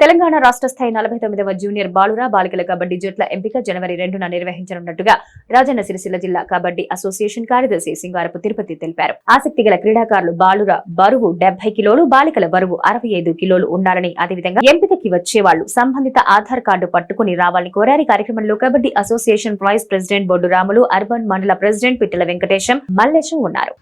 తెలంగాణ రాష్ట్ర స్థాయి నలభై తొమ్మిదవ జూనియర్ బాలుర బాలికల కబడ్డీ జట్ల ఎంపిక జనవరి రెండున నిర్వహించనున్నట్టుగా రాజన్న సిరిసిల్ల జిల్లా కబడ్డీ అసోసియేషన్ కార్యదర్శి సింగారపు తిరుపతి తెలిపారు. ఆసక్తి గల క్రీడాకారులు బాలుర బరువు డెబ్బై కిలోలు బాలికల బరువు అరవై ఐదు కిలోలు ఉండాలని అదేవిధంగా ఎంపికకి వచ్చే వాళ్ళు సంబంధిత ఆధార్ కార్డు పట్టుకుని రావాలని కోరారు. కార్యక్రమంలో kabaddi association vice president Boddu Ramulu urban మండల ప్రెసిడెంట్ పిట్టల వెంకటేశం మల్లేశం ఉన్నారు.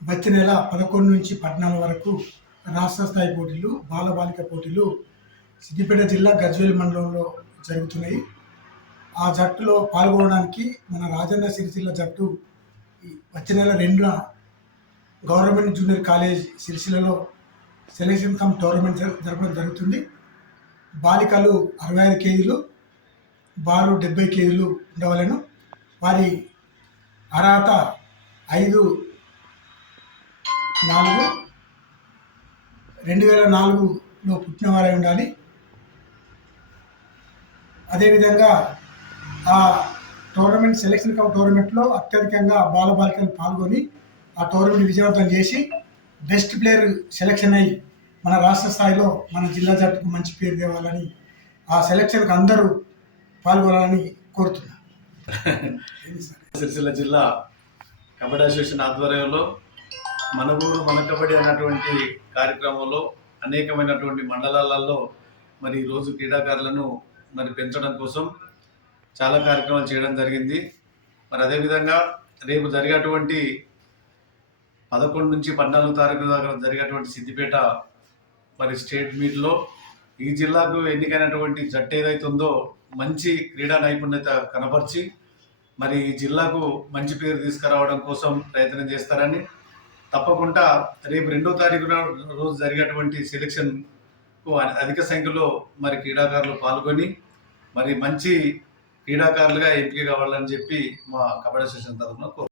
వచ్చే నెల పదకొండు నుంచి పద్నాలుగు వరకు రాష్ట్ర స్థాయి పోటీలు బాలబాలిక పోటీలు సిద్దిపేట జిల్లా గజ్వేల్ మండలంలో జరుగుతున్నాయి. ఆ జట్టులో పాల్గొనడానికి మన రాజన్న సిరిసిల్ల జట్టు వచ్చే నెల రెండున గవర్నమెంట్ జూనియర్ కాలేజ్ సిరిసిల్లలో సెలక్షన్ కమ్ టోర్నమెంట్ జరపడం జరుగుతుంది. బాలికలు అరవై ఐదు కేజీలు బాలు డెబ్బై కేజీలు ఉండవలను. వారి అర్హత ఐదు నాలుగు రెండు వేల నాలుగులో పుట్టినవారై ఉండాలి. అదేవిధంగా ఆ టోర్నమెంట్ సెలక్షన్ కప్ టోర్నమెంట్లో అత్యధికంగా బాలబాలికలు పాల్గొని ఆ టోర్నమెంట్ విజయవంతం చేసి బెస్ట్ ప్లేయర్ సెలక్షన్ అయ్యి మన రాష్ట్ర స్థాయిలో మన జిల్లా జట్టుకు మంచి పేరు తేవాలని ఆ సెలక్షన్కి అందరూ పాల్గొనాలని కోరుతున్నా. సిరిసిల్ల జిల్లా కబడ్డీ అసోసియేషన్ ఆధ్వర్యంలో మన ఊరు మన కబడ్డీ అన్నటువంటి కార్యక్రమంలో అనేకమైనటువంటి మండలాలలో మరి ఈరోజు క్రీడాకారులను మరి పెంచడం కోసం చాలా కార్యక్రమాలు చేయడం జరిగింది. మరి అదేవిధంగా రేపు జరిగేటువంటి పదకొండు నుంచి పద్నాలుగు తారీఖు దాకా జరిగేటువంటి సిద్దిపేట మరి స్టేట్ మీట్లో ఈ జిల్లాకు ఎన్నికైనటువంటి జట్టు ఏదైతే ఉందో మంచి క్రీడా నైపుణ్యత కనపరిచి మరి ఈ జిల్లాకు మంచి పేరు తీసుకురావడం కోసం ప్రయత్నం చేస్తారని తప్పకుండా రేపు రెండో తారీఖున రోజు జరిగేటువంటి సెలక్షన్ అధిక సంఖ్యలో మరి క్రీడాకారులు పాల్గొని మరి మంచి క్రీడాకారులుగా ఎంపిక కావాలని చెప్పి మా కబడ్డీ అసోసియేషన్ తరఫున కోరు